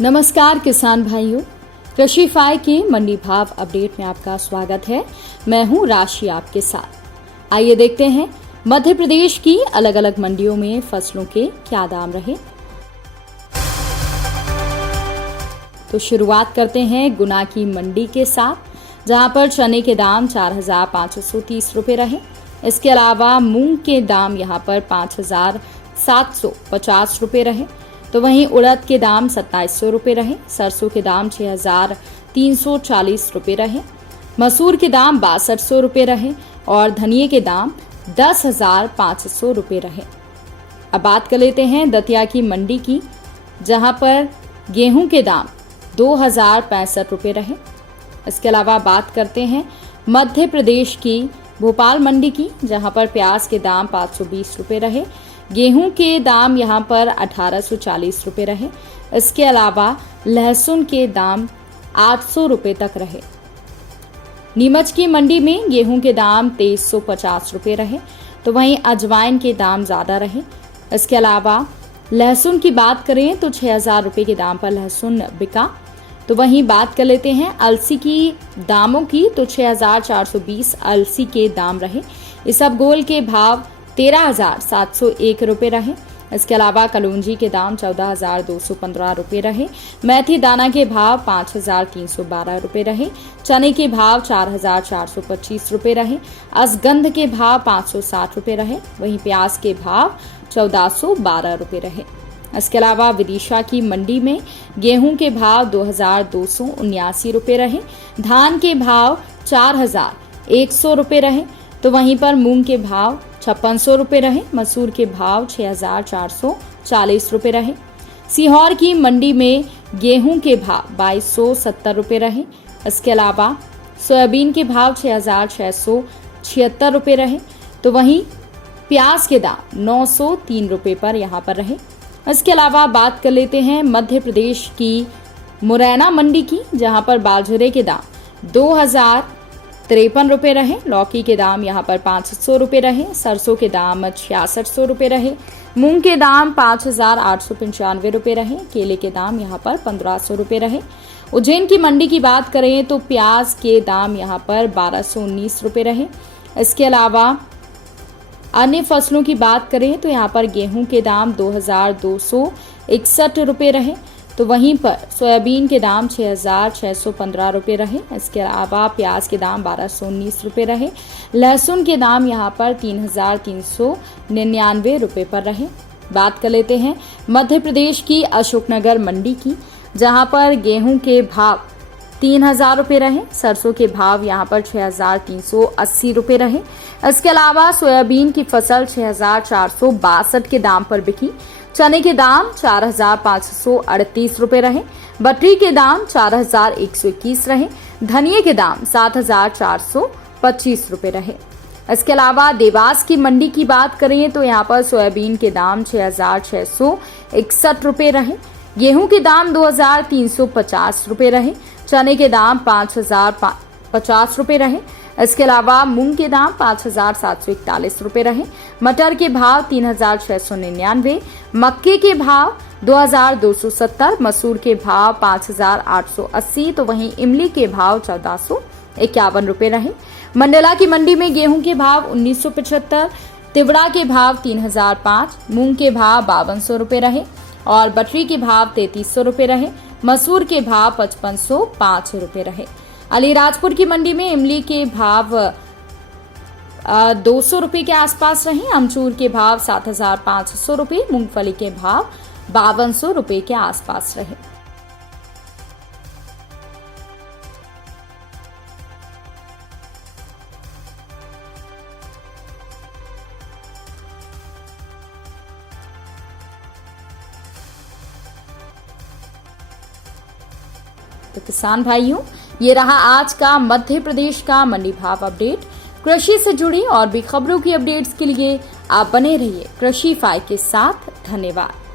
नमस्कार किसान भाइयों, कृषि फाय के मंडी भाव अपडेट में आपका स्वागत है। मैं हूं राशि आपके साथ। आइए देखते हैं मध्य प्रदेश की अलग अलग मंडियों में फसलों के क्या दाम रहे। तो शुरुआत करते हैं गुना की मंडी के साथ, जहां पर चने के दाम 4,530 रुपए रहे। इसके अलावा मूंग के दाम यहां पर 5,750 रुपए रहे। तो वहीं उड़द के दाम 2,700 रुपये रहे। सरसों के दाम 6,340 रुपये रहे। मसूर के दाम 6,200 रुपये रहे और धनिये के दाम 10,500 रुपये रहे। अब बात कर लेते हैं दतिया की मंडी की, जहां पर गेहूं के दाम 2,065 रुपये रहे। इसके अलावा बात करते हैं मध्य प्रदेश की भोपाल मंडी की, जहां पर प्याज के दाम 520 रुपये रहे। गेहूं के दाम यहां पर 1,840 रुपये रहे। इसके अलावा लहसुन के दाम 800 रुपये तक रहे। नीमच की मंडी में गेहूं के दाम 2,350 रुपये रहे। तो वहीं अजवाइन के दाम ज़्यादा रहे। इसके अलावा लहसुन की बात करें तो 6,000 रुपये के दाम पर लहसुन बिका। तो वहीं बात कर लेते हैं अलसी की दामों की, तो 6,420 अलसी के दाम रहे। इसबगोल के भाव 13,701 रुपये रहे। इसके अलावा कलौंजी के दाम 14,215 रुपये रहे। मेथी दाना के भाव 5,312 रुपये रहे। चने के भाव 4,425 रुपये रहे। असगंध के भाव 560 रुपये रहे। वहीं प्याज के भाव 1,412 रुपये रहे। इसके अलावा विदिशा की मंडी में गेहूं के भाव 2,279 रुपये रहे। धान के भाव 4,100 रुपये रहे। तो वहीं पर मूंग के भाव 5,600 रुपये रहे। मसूर के भाव 6,440 रुपये रहे। सीहोर की मंडी में गेहूं के भाव 2,270 रुपये रहे। इसके अलावा सोयाबीन के भाव 6,676 रुपये रहे। तो वहीं प्याज के दाम 903 रुपये पर यहाँ पर रहे। इसके अलावा बात कर लेते हैं मध्य प्रदेश की मुरैना मंडी की, जहाँ पर बाजरे के दाम 2,053 रुपये रहे। लौकी के दाम यहाँ पर 500 रुपये रहे। सरसों के दाम 6,600 रुपये रहे। मूंग के दाम 5,895 रुपये रहे। केले के दाम यहाँ पर 1,500 रुपये रहे। उज्जैन की मंडी की बात करें तो प्याज के दाम यहाँ पर 1,219 रुपये रहे। इसके अलावा अन्य फसलों की बात करें तो यहाँ पर गेहूं के दाम 2,261 रुपये रहे। तो वहीं पर सोयाबीन के दाम 6,615 रुपये रहे। इसके अलावा प्याज के दाम 1,219 रुपये रहे। लहसुन के दाम यहाँ पर 3,399 रुपये पर रहे। बात कर लेते हैं मध्य प्रदेश की अशोकनगर मंडी की, जहाँ पर गेहूं के भाव 3,000 रुपये रहे। सरसों के भाव यहाँ पर 6,380 रुपये रहे। इसके अलावा सोयाबीन की फसल 6,462 के दाम पर बिकी। चने के दाम 4,538 रुपये रहे। बटरी के दाम 4,121 रहे। धनिये के दाम 7,425 रुपये रहे। इसके अलावा देवास की मंडी की बात करें तो यहाँ पर सोयाबीन के दाम 6,661 रुपये रहे। गेहूं के दाम 2,350 रुपये रहे। चने के दाम 5,050 रुपये रहे। इसके अलावा मूंग के दाम 5,741 रुपये रहे। मटर के भाव 3,699। मक्के के भाव 2,270। मसूर के भाव 5,880। तो वहीं इमली के भाव 1,451 रुपये रहे। मंडला की मंडी में गेहूं के भाव 1,975। तिवड़ा के भाव 3,005। मूंग के भाव 5,200 रुपये रहे और बटरी के भाव 3,300 रुपये रहे। मसूर के भाव 5,505 रुपये रहे। अलीराजपुर की मंडी में इमली के भाव 200 रुपये के आसपास रहे। अमचूर के भाव 7,500 रुपये। मूंगफली के भाव 5,200 रुपये के आसपास रहे। तो किसान भाइयों, ये रहा आज का मध्य प्रदेश का मंडी भाव अपडेट। कृषि से जुड़ी और भी खबरों की अपडेट्स के लिए आप बने रहिए कृषि फाय के साथ। धन्यवाद।